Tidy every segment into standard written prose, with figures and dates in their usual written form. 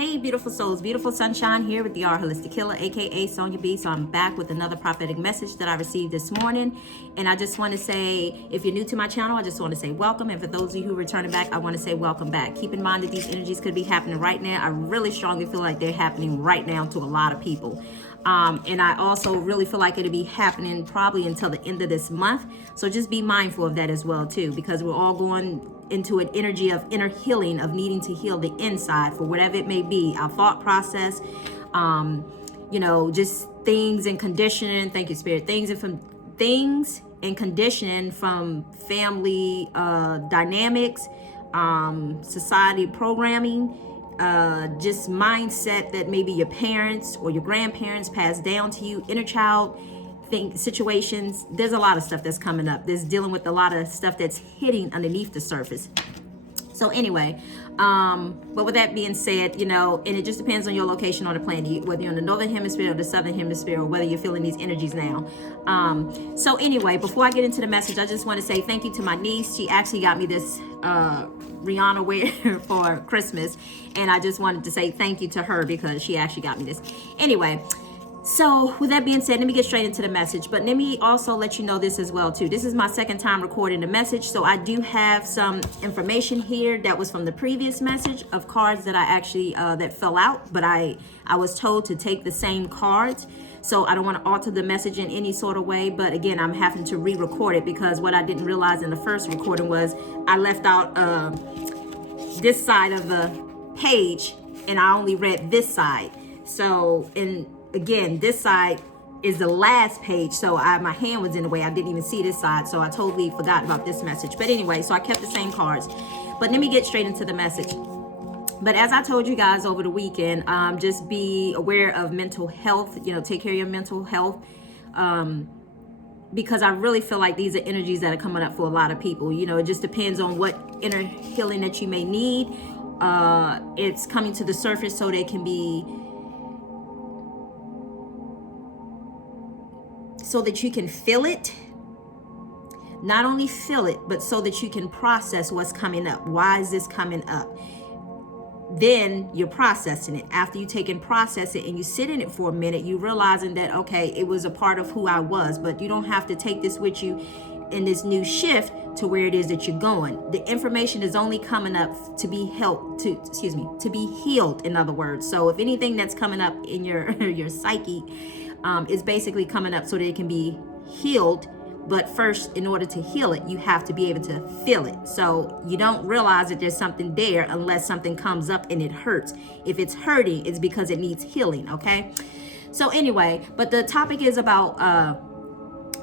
Hey, beautiful souls, beautiful sunshine here with the R Holistic Healer, aka Sonia B. So I'm back with another prophetic message that I received this morning. And I just want to say, if you're new to my channel, I just want to say welcome. And for those of you who are returning back, I want to say welcome back. Keep in mind that these energies could be happening right now. I really strongly feel like they're happening right now to a lot of people. And I also really feel like it'll be happening probably until the end of this month. So just be mindful of that as well too, because we're all going into an energy of inner healing, of needing to heal the inside for whatever it may be, our thought process, just things and conditioning. Thank you, Spirit. Things and conditioning from family dynamics, society programming, just mindset that maybe your parents or your grandparents passed down to you, inner child situations. There's a lot of stuff that's coming up. There's dealing with a lot of stuff that's hitting underneath the surface. So anyway, but with that being said, and it just depends on your location on the planet, whether you're in the northern hemisphere or the southern hemisphere, or whether you're feeling these energies now. So anyway, before I get into the message, I just want to say thank you to my niece. She actually got me this Rihanna wear for Christmas, and I just wanted to say thank you to her because she actually got me this. Anyway, so with that being said, let me get straight into the message, but let me also let you know this as well too. This is my second time recording the message, so I do have some information here that was from the previous message of cards that I actually that fell out, but I was told to take the same cards, so I don't want to alter the message in any sort of way. But again, I'm having to re-record it because what I didn't realize in the first recording was I left out this side of the page and I only read this side. So again, this side is the last page, so my hand was in the way. I didn't even see this side, so I totally forgot about this message. But anyway, so I kept the same cards. But let me get straight into the message. But as I told you guys over the weekend, just be aware of mental health. Take care of your mental health, because I really feel like these are energies that are coming up for a lot of people. It just depends on what inner healing that you may need. It's coming to the surface so they can be, so that you can feel it. Not only feel it, but so that you can process what's coming up. Why is this coming up? Then you're processing it. After you take and process it and you sit in it for a minute, you realizing that, okay, it was a part of who I was, but you don't have to take this with you in this new shift to where it is that you're going. The information is only coming up to be to be healed, in other words. So if anything that's coming up in your psyche is basically coming up so that it can be healed. But first, in order to heal it, you have to be able to feel it. So you don't realize that there's something there unless something comes up and it hurts. If it's hurting, it's because it needs healing, okay? So anyway, but the topic is about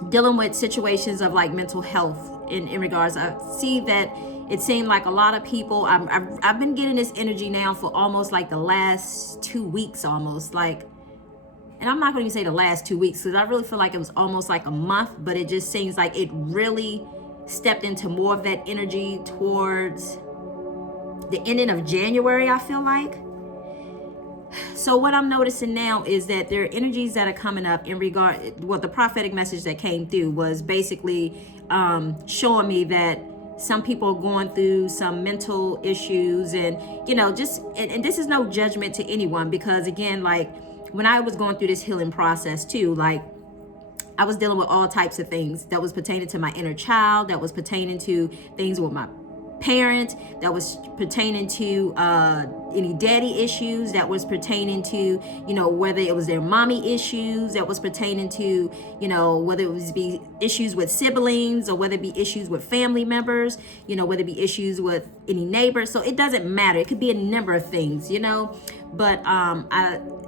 dealing with situations of like mental health in regards. I see that it seemed like a lot of people, I've been getting this energy now for almost like the last 2 weeks almost, and I'm not going to say the last 2 weeks because I really feel like it was almost like a month, but it just seems like it really stepped into more of that energy towards the ending of January, I feel like. So what I'm noticing now is that there are energies that are coming up in regard, what the prophetic message that came through was basically showing me that some people are going through some mental issues and, and this is no judgment to anyone because again, when I was going through this healing process too, I was dealing with all types of things that was pertaining to my inner child, that was pertaining to things with my parent, that was pertaining to any daddy issues, that was pertaining to, whether it was their mommy issues, that was pertaining to, whether it was be issues with siblings or whether it be issues with family members, whether it be issues with any neighbors. So it doesn't matter. It could be a number of things, but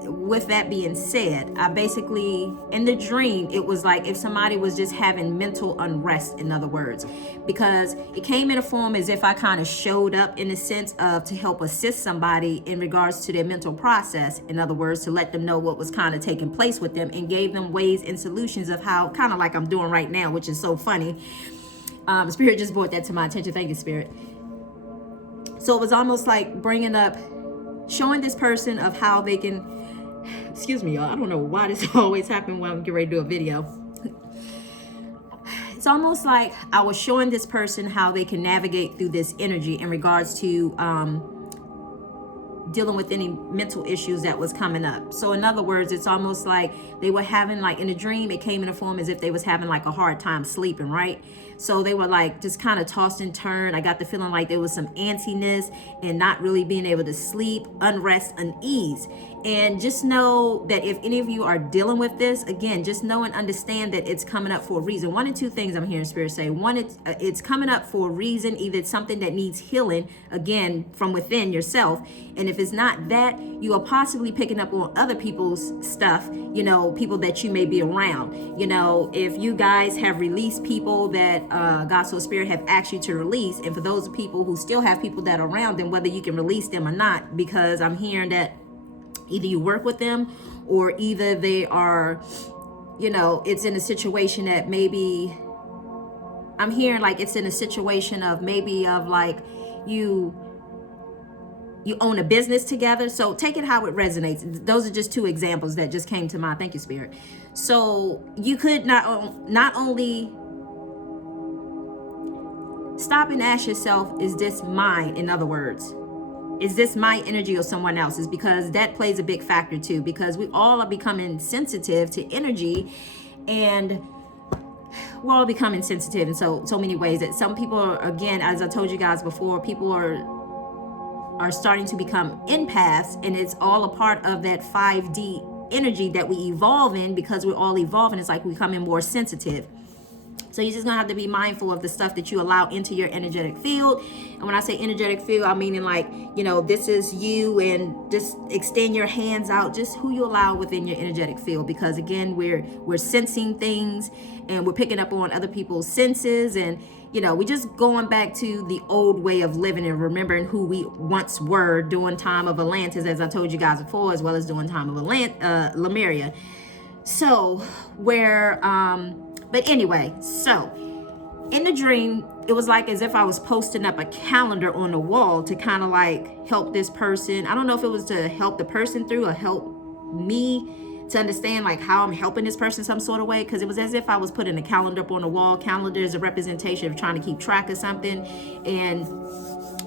with that being said, I basically, in the dream, it was like if somebody was just having mental unrest, in other words, because it came in a form as if I kind of showed up in the sense of to help assist somebody in regards to their mental process, in other words, to let them know what was kind of taking place with them and gave them ways and solutions of how, kind of like I'm doing right now, which is so funny. Spirit just brought that to my attention. Thank you, Spirit. So it was almost like bringing up, showing this person of how they can, excuse me, y'all. I don't know why this always happens when I'm getting ready to do a video. It's almost like I was showing this person how they can navigate through this energy in regards to dealing with any mental issues that was coming up. So in other words, it's almost like they were having, like in a dream, it came in a form as if they was having like a hard time sleeping, right? So they were like just kind of tossed and turned. I got the feeling like there was some antsiness and not really being able to sleep, unrest, unease. And just know that if any of you are dealing with this, again, just know and understand that it's coming up for a reason. One of two things I'm hearing Spirit say. One, it's coming up for a reason. Either it's something that needs healing, again, from within yourself. And if it's not that, you are possibly picking up on other people's stuff, you know, people that you may be around. You know, if you guys have released people that God's Soul Spirit have asked you to release, and for those people who still have people that are around them, whether you can release them or not, because I'm hearing that either you work with them or either they are, you know, it's in a situation that maybe, I'm hearing like it's in a situation of maybe of like you own a business together. So take it how it resonates. Those are just two examples that just came to mind. Thank you, Spirit. So you could not only stop and ask yourself, is this mine? In other words, is this my energy or someone else's? Because that plays a big factor too, because we all are becoming sensitive to energy, and we're all becoming sensitive in so many ways that some people are, again, as I told you guys before, people are starting to become empaths, and it's all a part of that 5D energy that we evolve in, because we're all evolving. It's like we're becoming more sensitive. So you're just gonna have to be mindful of the stuff that you allow into your energetic field. And when I say energetic field, I'm meaning like, you know, this is you, and just extend your hands out, just who you allow within your energetic field. Because again, we're sensing things, and we're picking up on other people's senses, and you know, we're just going back to the old way of living and remembering who we once were during time of Atlantis, as I told you guys before, as well as during time of Lemuria. So where but anyway, so in the dream, it was like as if I was posting up a calendar on the wall to kind of like help this person. I don't know if it was to help the person through or help me to understand like how I'm helping this person some sort of way, because it was as if I was putting a calendar up on the wall. Calendar is a representation of trying to keep track of something, and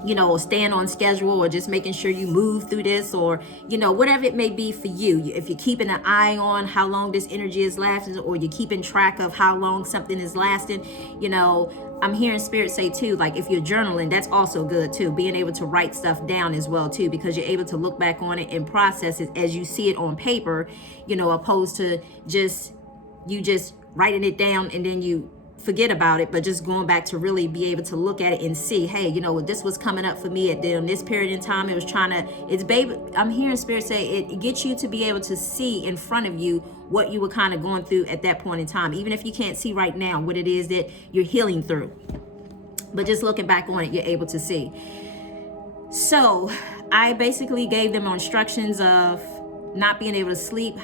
you know, staying on schedule, or just making sure you move through this, or you know, whatever it may be for you. If you're keeping an eye on how long this energy is lasting, or you're keeping track of how long something is lasting, you know, I'm hearing Spirit say too, like if you're journaling, that's also good too, being able to write stuff down as well too, because you're able to look back on it and process it as you see it on paper, you know, opposed to just writing it down and then you forget about it, but just going back to really be able to look at it and see, hey, you know, this was coming up for me at this period in time. It was trying to, it's baby, I'm hearing Spirit say it gets you to be able to see in front of you what you were kind of going through at that point in time, even if you can't see right now what it is that you're healing through, but just looking back on it, you're able to see. So I basically gave them instructions of not being able to sleep,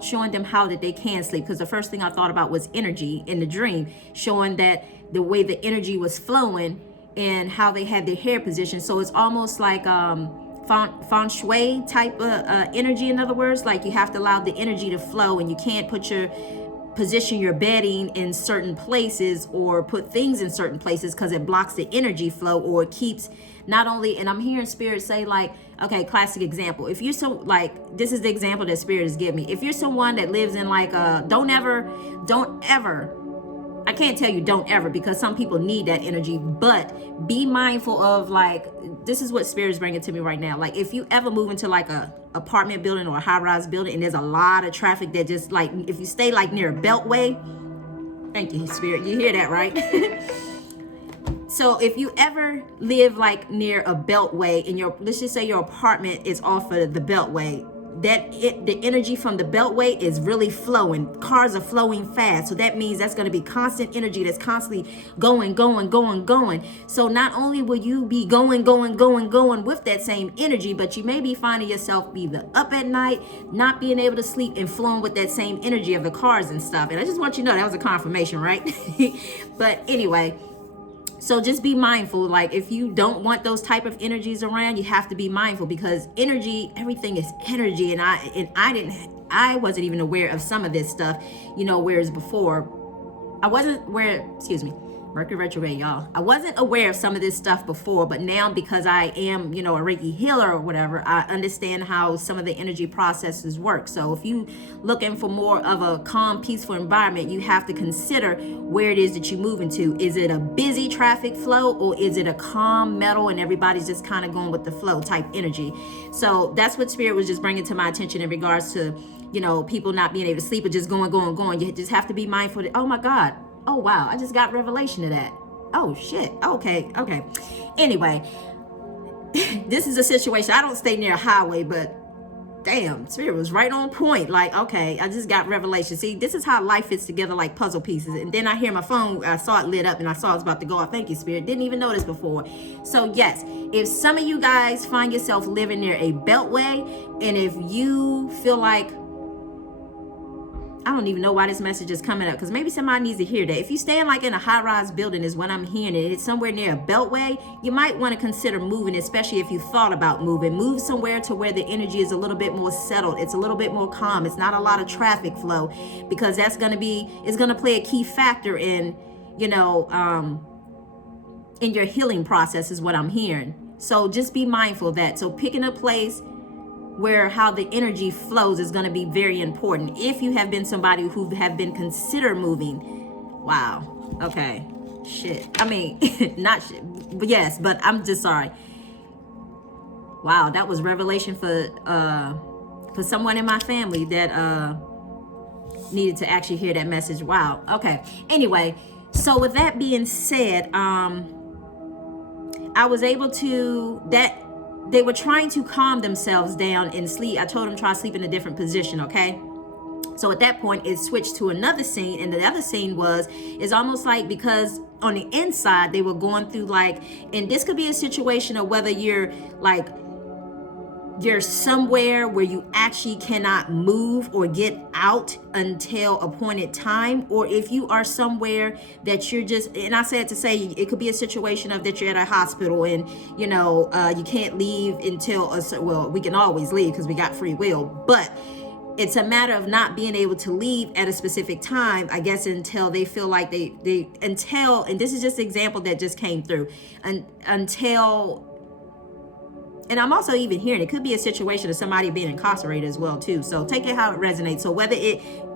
showing them how that they can sleep, because the first thing I thought about was energy in the dream, showing that the way the energy was flowing and how they had their hair positioned. So it's almost like feng shui type of energy. In other words, like you have to allow the energy to flow, and you can't position your bedding in certain places or put things in certain places, because it blocks the energy flow, or it keeps not only, and I'm hearing Spirit say like, okay, classic example. If you're so like, this is the example that Spirit has given me. If you're someone that lives in like don't ever, I can't tell you don't ever, because some people need that energy, but be mindful of like, this is what Spirit is bringing to me right now. Like if you ever move into like a apartment building or a high-rise building, and there's a lot of traffic that just like, if you stay like near a beltway, thank you, Spirit, you hear that, right? So if you ever live like near a beltway, and let's just say your apartment is off of the beltway, the energy from the beltway is really flowing. Cars are flowing fast. So that means that's going to be constant energy that's constantly going. So not only will you be going with that same energy, but you may be finding yourself either up at night, not being able to sleep, and flowing with that same energy of the cars and stuff. And I just want you to know that was a confirmation, right? But anyway, so just be mindful. Like if you don't want those type of energies around, you have to be mindful, because energy, everything is energy. And I wasn't even aware of some of this stuff, you know, whereas before I wasn't aware, Mercury retrograde, y'all. I wasn't aware of some of this stuff before, but now because I am, you know, a Reiki healer or whatever, I understand how some of the energy processes work. So if you looking for more of a calm, peaceful environment, you have to consider where it is that you move into. Is it a busy traffic flow, or is it a calm meadow and everybody's just kind of going with the flow type energy? So that's what Spirit was just bringing to my attention in regards to, you know, people not being able to sleep or just going. You just have to be mindful that, oh my God, oh wow, I just got revelation of that. Oh shit. Okay. Anyway, this is a situation. I don't stay near a highway, but damn, Spirit was right on point. Like, okay, I just got revelation. See, this is how life fits together like puzzle pieces. And then I hear my phone, I saw it lit up and I saw it was about to go off. Thank you, Spirit. Didn't even notice before. So yes, if some of you guys find yourself living near a beltway, and if you feel like, I don't even know why this message is coming up, because maybe somebody needs to hear that. If you stay like in a high-rise building is what I'm hearing, and it's somewhere near a beltway, you might want to consider moving, especially if you thought about moving. Move somewhere to where the energy is a little bit more settled. It's a little bit more calm. It's not a lot of traffic flow, because that's going to be, it's going to play a key factor in, you know, in your healing process is what I'm hearing. So just be mindful of that. So picking a place where how the energy flows is going to be very important. If you have been somebody who have been considered moving, wow, okay, shit. I mean, not shit, but yes, but I'm just sorry. Wow, that was revelation for someone in my family that needed to actually hear that message. Wow. Okay. Anyway, so with that being said, I was able to they were trying to calm themselves down and sleep. I told them try to sleep in a different position, okay? So at that point, it switched to another scene, and the other scene is almost like, because on the inside, they were going through like, and this could be a situation of whether you're like, you're somewhere where you actually cannot move or get out until appointed time, or if you are somewhere that you're just, and I said to say it could be a situation of that you're at a hospital and you know you can't leave until well, we can always leave because we got free will, but it's a matter of not being able to leave at a specific time, I guess, until they feel like they until, and this is just an example that just came through, until. And I'm also even hearing it could be a situation of somebody being incarcerated as well too. So take it how it resonates. So whether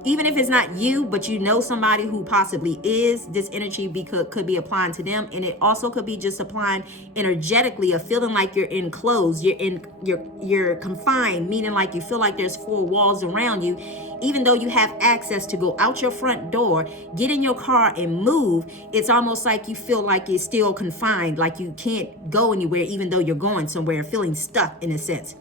even if it's not you, but you know somebody who possibly is, this energy could be applying to them. And it also could be just applying energetically of feeling like you're enclosed, you're confined, meaning like you feel like there's four walls around you. Even though you have access to go out your front door, get in your car and move, it's almost like you feel like you're still confined, like you can't go anywhere, even though you're going somewhere, feeling stuck in a sense.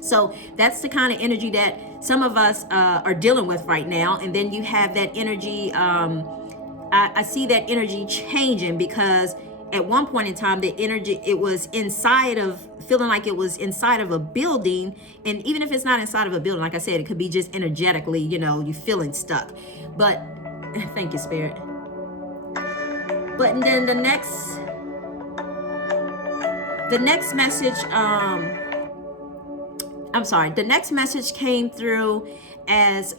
So that's the kind of energy that some of us are dealing with right now. And then you have that energy, I see that energy changing, because at one point in time, the energy, it was inside of, feeling like it was inside of a building. And even if it's not inside of a building, like I said, it could be just energetically, you know, you feeling stuck. But thank you, Spirit. But then the next message, the next message came through as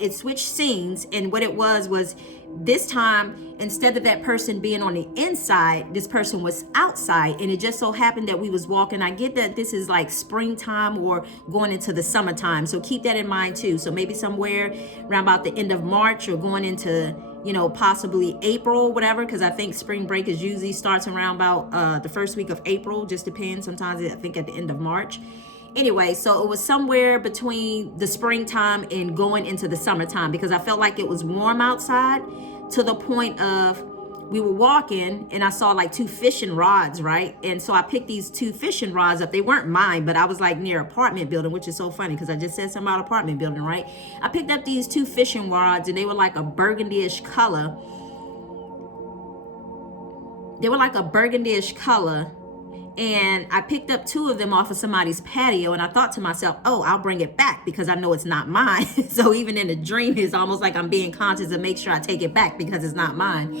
it switched scenes, and what it was this time, instead of that person being on the inside, this person was outside. And it just so happened that we was walking. I get that this is like springtime or going into the summertime, so keep that in mind too. So maybe somewhere around about the end of March or going into, you know, possibly April or whatever, because I think spring break is usually starts around about the first week of April, just depends. Sometimes I think at the end of March. Anyway, so it was somewhere between the springtime and going into the summertime, because I felt like it was warm outside to the point of we were walking and I saw like two fishing rods, right? And so I picked these two fishing rods up. They weren't mine, but I was like near apartment building, which is so funny because I just said something about apartment building, right? I picked up these two fishing rods and they were like a burgundy-ish color. And I picked up two of them off of somebody's patio, and I thought to myself, oh, I'll bring it back because I know it's not mine. So even in the dream, it's almost like I'm being conscious to make sure I take it back because it's not mine.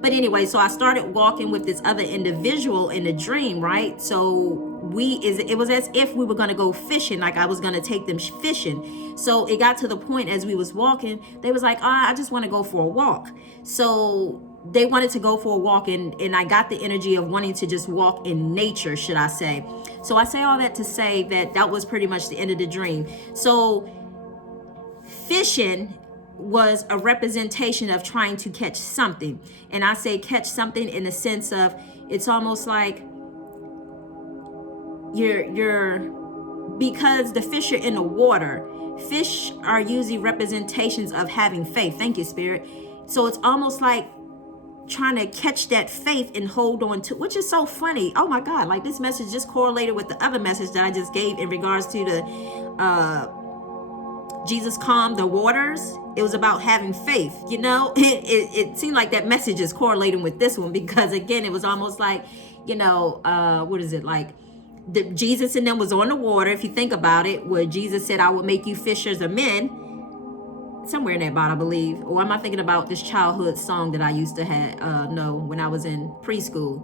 But anyway, so I started walking with this other individual in the dream, right? So it was as if we were going to go fishing, like I was going to take them fishing. So it got to the point as we was walking, they was like, I just want to go for a walk. So they wanted to go for a walk, and I got the energy of wanting to just walk in nature, should I say. So I say all that to say that was pretty much the end of the dream. So fishing was a representation of trying to catch something. And I say catch something in the sense of, it's almost like you're because the fish are in the water. Fish are usually representations of having faith. Thank you, Spirit. So it's almost like trying to catch that faith and hold on to, which is so funny. Oh my God, like this message just correlated with the other message that I just gave in regards to the Jesus calmed the waters. It was about having faith, you know. It seemed like that message is correlating with this one, because again, it was almost like, you know, what is it like? Jesus and them was on the water, if you think about it, where Jesus said, I will make you fishers of men. Somewhere in that Bible, I believe. Or am I thinking about this childhood song that I used to have, know when I was in preschool?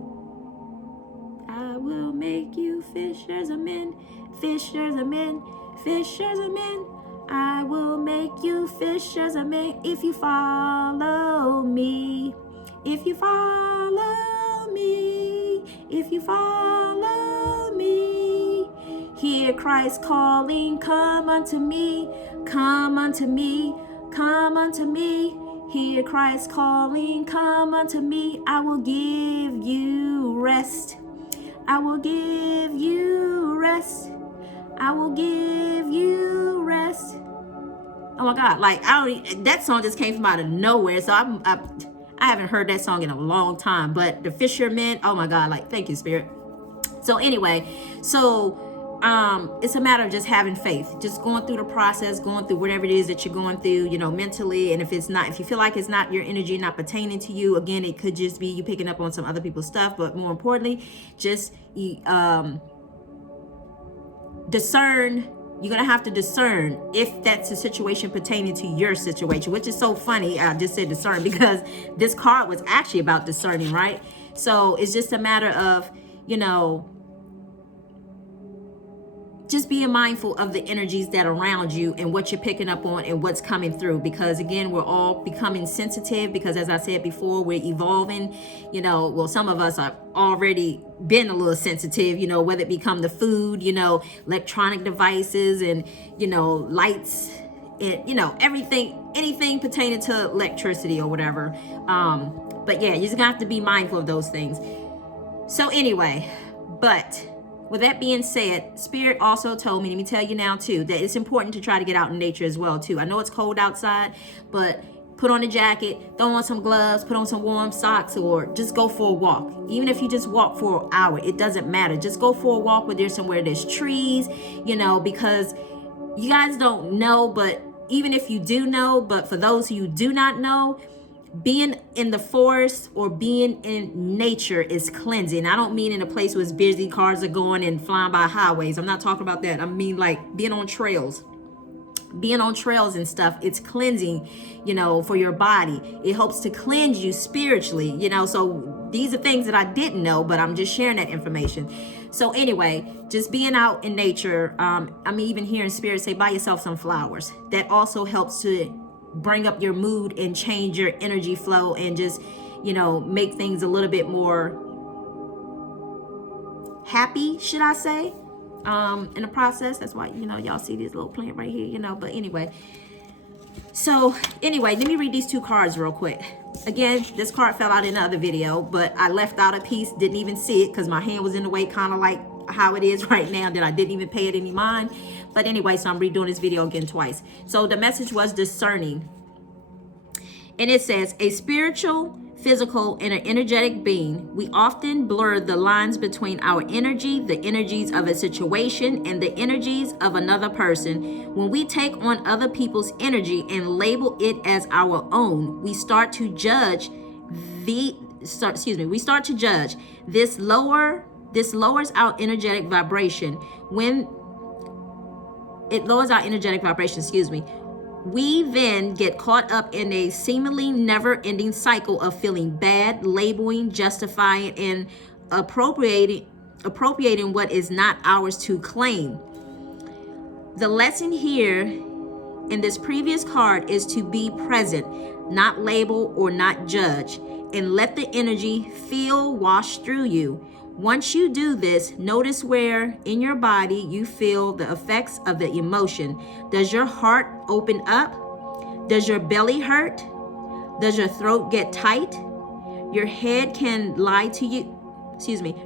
I will make you fishers of men, fishers of men, fishers of men. I will make you fishers of men if you follow me. If you follow me. If you follow me. Hear Christ calling, come unto me, come unto me, come unto me. Hear Christ calling, come unto me. I will give you rest. I will give you rest. I will give you rest. Oh my God, like that song just came from out of nowhere. So I haven't heard that song in a long time. But the fishermen, oh my God, like thank you, Spirit. So anyway, it's a matter of just having faith, just going through the process, going through whatever it is that you're going through, you know, mentally. And if you feel like it's not your energy, not pertaining to you, again, it could just be you picking up on some other people's stuff. But more importantly, just discern. You're going to have to discern if that's a situation pertaining to your situation, which is so funny. I just said discern because this card was actually about discerning, right? So it's just a matter of, you know, just being mindful of the energies that are around you and what you're picking up on and what's coming through. Because again, we're all becoming sensitive, because as I said before, we're evolving, you know. Well, some of us are already been a little sensitive, you know, whether it become the food, you know, electronic devices and, you know, lights and, you know, anything pertaining to electricity or whatever. But yeah, you're just gonna have to be mindful of those things. So anyway, but with that being said, Spirit also told me, let me tell you now too, that it's important to try to get out in nature as well too. I know it's cold outside, but put on a jacket, throw on some gloves, put on some warm socks, or just go for a walk. Even if you just walk for an hour, it doesn't matter. Just go for a walk where there's somewhere there's trees, you know, because you guys don't know, but even if you do know, but for those who do not know, being in the forest or being in nature is cleansing. I don't mean in a place where it's busy, cars are going and flying by highways. I'm not talking about that. I mean like being on trails. Being on trails and stuff, it's cleansing, you know, for your body. It helps to cleanse you spiritually, you know. So these are things that I didn't know, but I'm just sharing that information. So anyway, just being out in nature. I'm even hearing Spirit say, buy yourself some flowers. That also helps to bring up your mood and change your energy flow and just, you know, make things a little bit more happy, should I say, in the process. That's why, you know, y'all see this little plant right here, you know. But anyway, so anyway, let me read these two cards real quick. Again, this card fell out in another video, but I left out a piece, didn't even see it because my hand was in the way, kind of like how it is right now, that I didn't even pay it any mind. But anyway, so I'm redoing this video again twice. So the message was discerning. And it says, a spiritual, physical, and an energetic being, we often blur the lines between our energy, the energies of a situation, and the energies of another person. When we take on other people's energy and label it as our own, we start to judge we start to judge. This lowers our energetic vibration. When it lowers our energetic vibration, we then get caught up in a seemingly never-ending cycle of feeling bad, labeling, justifying, and appropriating what is not ours to claim. The lesson here in this previous card is to be present, not label or not judge. and let the energy feel wash through you. Once you do this, notice where in your body you feel the effects of the emotion. Does your heart open up? Does your belly hurt? Does your throat get tight? Your head can lie to you.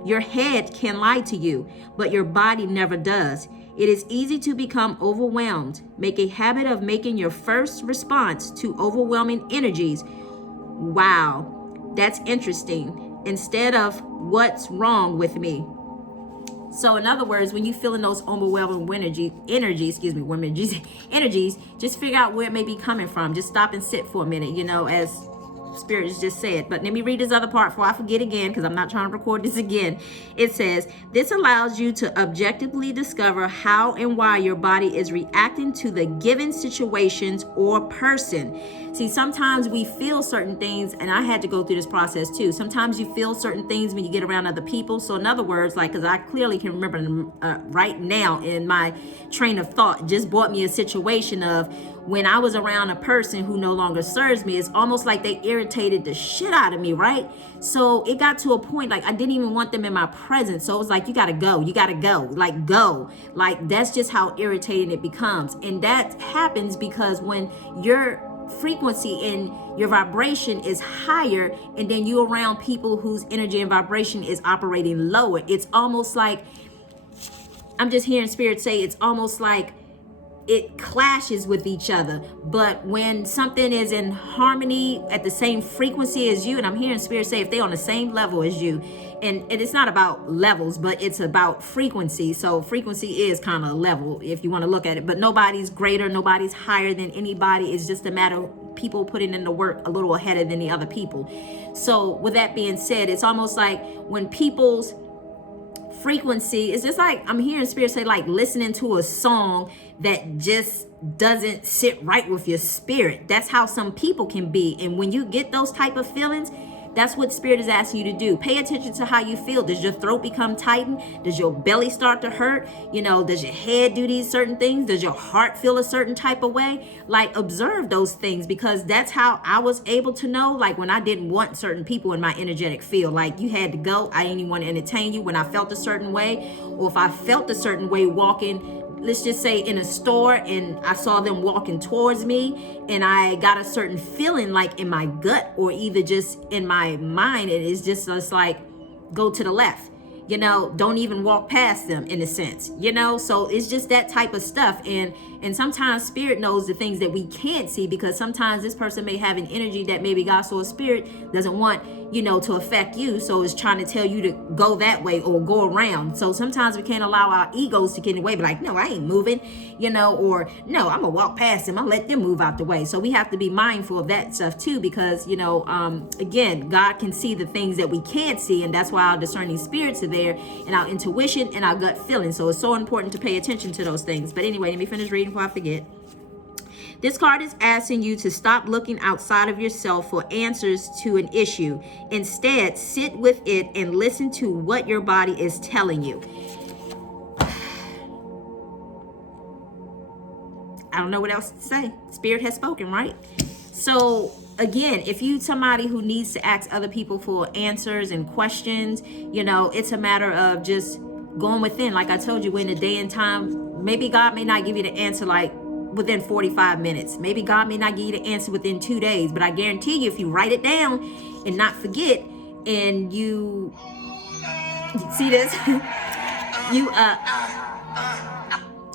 Your head can lie to you, but your body never does. It is easy to become overwhelmed. Make a habit of making your first response to overwhelming energies, wow, that's interesting, instead of what's wrong with me. So in other words, when you feeling those overwhelming energies, just figure out where it may be coming from. Just stop and sit for a minute, as Spirit has just said. But let me read this other part before I forget again, because I'm not trying to record this again. It says, this allows you to objectively discover how and why your body is reacting to the given situations or person. See, sometimes we feel certain things, and I had to go through this process too. Sometimes you feel certain things when you get around other people. So in other words, because I clearly can remember right now in my train of thought, just brought me a situation of when I was around a person who no longer serves me. It's almost like they irritated the shit out of me, right? So it got to a point I didn't even want them in my presence. So it was like, you gotta go, go. That's just how irritating it becomes. And that happens because when your frequency and your vibration is higher, and then you're around people whose energy and vibration is operating lower, it's almost like, I'm just hearing Spirit say, it's almost like it clashes with each other. But when something is in harmony at the same frequency as you, and I'm hearing Spirit say if they're on the same level as you, and it's not about levels, but it's about frequency. So frequency is kind of a level if you want to look at it, but nobody's greater, nobody's higher than anybody. It's just a matter of people putting in the work a little ahead than the other people. So with that being said, it's almost like when people's frequency, it's just like I'm hearing Spirit say, like listening to a song that just doesn't sit right with your spirit. That's how some people can be. And when you get those type of feelings, that's what Spirit is asking you to do. Pay attention to how you feel. Does your throat become tightened? Does your belly start to hurt? Does your head do these certain things? Does your heart feel a certain type of way? Observe those things, because that's how I was able to know, when I didn't want certain people in my energetic field. You had to go. I didn't even want to entertain you when I felt a certain way, or if I felt a certain way walking, let's just say in a store, and I saw them walking towards me and I got a certain feeling in my gut or either just in my mind, it is just like, go to the left, don't even walk past them in a sense, so it's just that type of stuff. And sometimes Spirit knows the things that we can't see, because sometimes this person may have an energy that maybe God or Spirit doesn't want, to affect you. So it's trying to tell you to go that way or go around. So sometimes we can't allow our egos to get in the way, but no, I ain't moving, or no, I'm gonna walk past them. I'll let them move out the way. So we have to be mindful of that stuff too, because, again, God can see the things that we can't see. And that's why our discerning spirits are there, and our intuition and our gut feeling. So it's so important to pay attention to those things. But anyway, let me finish reading before I forget. This card is asking you to stop looking outside of yourself for answers to an issue. Instead, sit with it and listen to what your body is telling you. I don't know what else to say. Spirit has spoken, right? So again, if you somebody who needs to ask other people for answers and questions, it's a matter of just going within. Like I told you, in a day and time, maybe God may not give you the answer within 45 minutes. Maybe God may not give you the answer within 2 days, but I guarantee you, if you write it down and not forget, and you see this,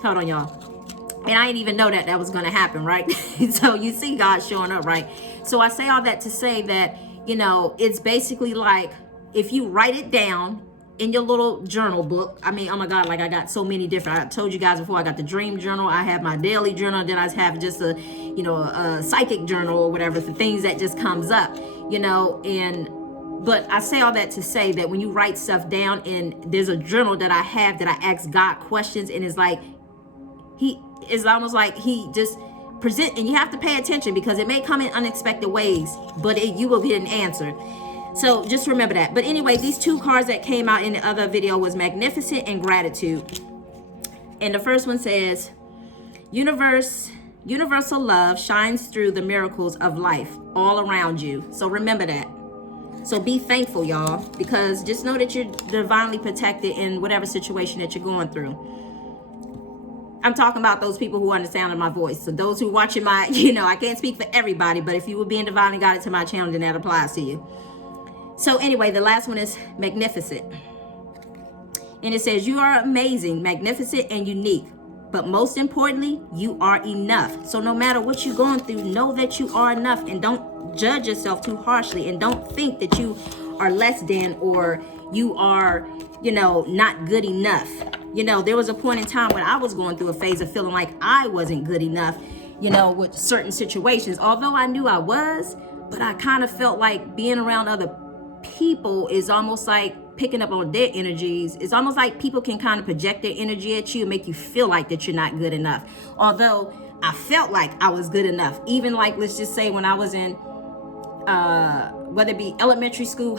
hold on, y'all. And I didn't even know that was going to happen, right? So you see God showing up, right? So I say all that to say that, it's basically if you write it down in your little journal book. I mean, oh my God, I got so many different, I told you guys before, I got the dream journal, I have my daily journal, then I have just a psychic journal or whatever, for things that just comes up, but I say all that to say that when you write stuff down, and there's a journal that I have that I ask God questions, and it's almost like he just present, and you have to pay attention, because it may come in unexpected ways, but you will get an answer. So just remember that. But anyway, these two cards that came out in the other video was Magnificent and Gratitude. And the first one says, universal love shines through the miracles of life all around you. So remember that. So be thankful, y'all, because just know that you're divinely protected in whatever situation that you're going through. I'm talking about those people who understand my voice. So those who watching my, I can't speak for everybody, but if you were being divinely guided to my channel, then that applies to you. So anyway, the last one is magnificent. And it says, you are amazing, magnificent, and unique. But most importantly, you are enough. So no matter what you're going through, know that you are enough, and don't judge yourself too harshly, and don't think that you are less than, or you are, not good enough. There was a point in time when I was going through a phase of feeling like I wasn't good enough, with certain situations. Although I knew I was, but I kind of felt like being around other people is almost like picking up on their energies. It's almost like people can kind of project their energy at you and make you feel like that you're not good enough. Although I felt like I was good enough. Even like, let's just say when I was in whether it be elementary school,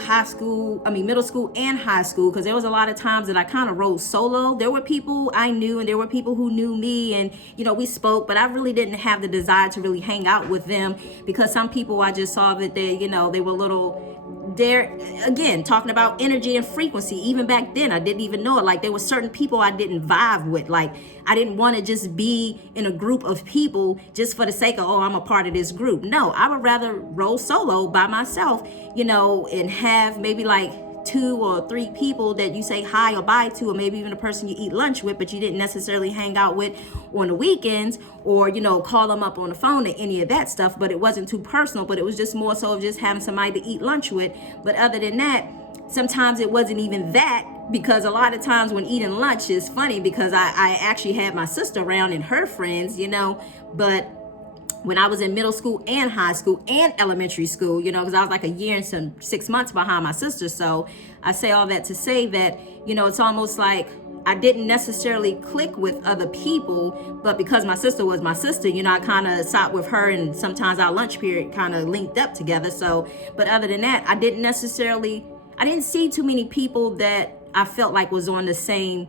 middle school and high school, because there was a lot of times that I kind of rode solo. There were people I knew and there were people who knew me, and we spoke, but I really didn't have the desire to really hang out with them, because some people I just saw that they were a little, they're again talking about energy and frequency. Even back then I didn't even know it. Like, there were certain people I didn't vibe with. Like, I didn't want to just be in a group of people just for the sake of, I'm a part of this group. No, I would rather roll solo by myself, and have maybe like 2 or 3 people that you say hi or bye to, or maybe even a person you eat lunch with, but you didn't necessarily hang out with on the weekends, or call them up on the phone or any of that stuff. But it wasn't too personal, but it was just more so of just having somebody to eat lunch with. But other than that, sometimes it wasn't even that, because a lot of times when eating lunch is funny, because I actually had my sister around and her friends, but when I was in middle school and high school and elementary school, because I was like a year and some 6 months behind my sister. So I say all that to say that, it's almost like I didn't necessarily click with other people, but because my sister was my sister, I kind of sat with her, and sometimes our lunch period kind of linked up together. So, but other than that, I didn't see too many people that I felt like was on the same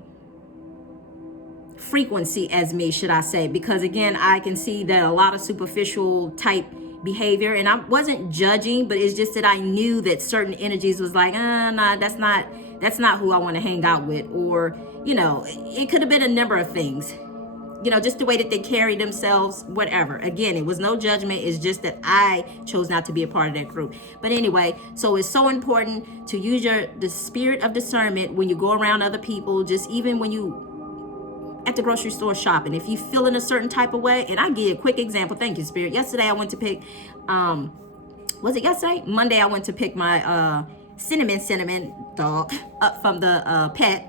frequency as me, should I say, because again, I can see that a lot of superficial type behavior, and I wasn't judging, but it's just that I knew that certain energies was like, nah, that's not who I want to hang out with, or it could have been a number of things, just the way that they carry themselves, whatever. Again, it was no judgment. It's just that I chose not to be a part of that group. But anyway, so it's so important to use the spirit of discernment when you go around other people, just even when you at the grocery store shopping. If you feel in a certain type of way, and I give you a quick example. Thank you, Spirit. Yesterday I went to pick, was it yesterday? Monday I went to pick my cinnamon dog up from the pet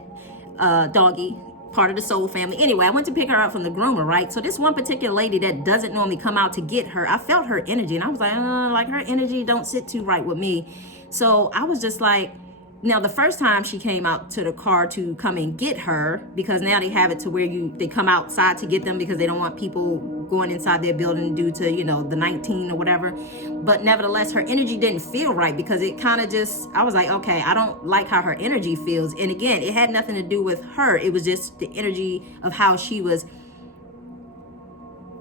doggy, part of the soul family. Anyway, I went to pick her up from the groomer, right? So this one particular lady that doesn't normally come out to get her, I felt her energy, and I was like her energy don't sit too right with me. So I was just like, now the first time she came out to the car to come and get her, because now they have it to where they come outside to get them, because they don't want people going inside their building due to the 19 or whatever. But nevertheless, her energy didn't feel right, because it kind of just, I was like, okay, I don't like how her energy feels. And again, it had nothing to do with her. It was just the energy of how she was.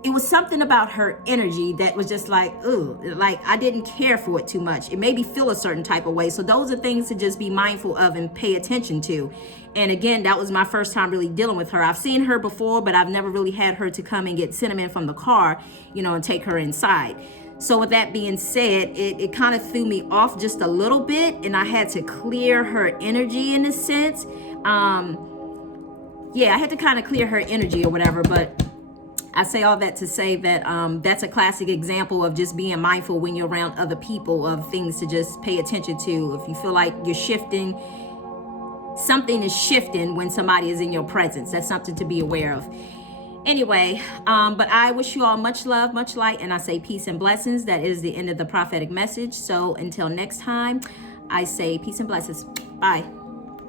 It was something about her energy that was just like, ooh, like I didn't care for it too much. It made me feel a certain type of way. So those are things to just be mindful of and pay attention to. And again, that was my first time really dealing with her. I've seen her before, but I've never really had her to come and get cinnamon from the car, and take her inside. So with that being said, it kind of threw me off just a little bit, and I had to clear her energy in a sense. Yeah, I had to kind of clear her energy or whatever, but I say all that to say that that's a classic example of just being mindful when you're around other people, of things to just pay attention to. If you feel like you're shifting, something is shifting when somebody is in your presence. That's something to be aware of. Anyway, but I wish you all much love, much light, and I say peace and blessings. That is the end of the prophetic message. So until next time, I say peace and blessings. Bye.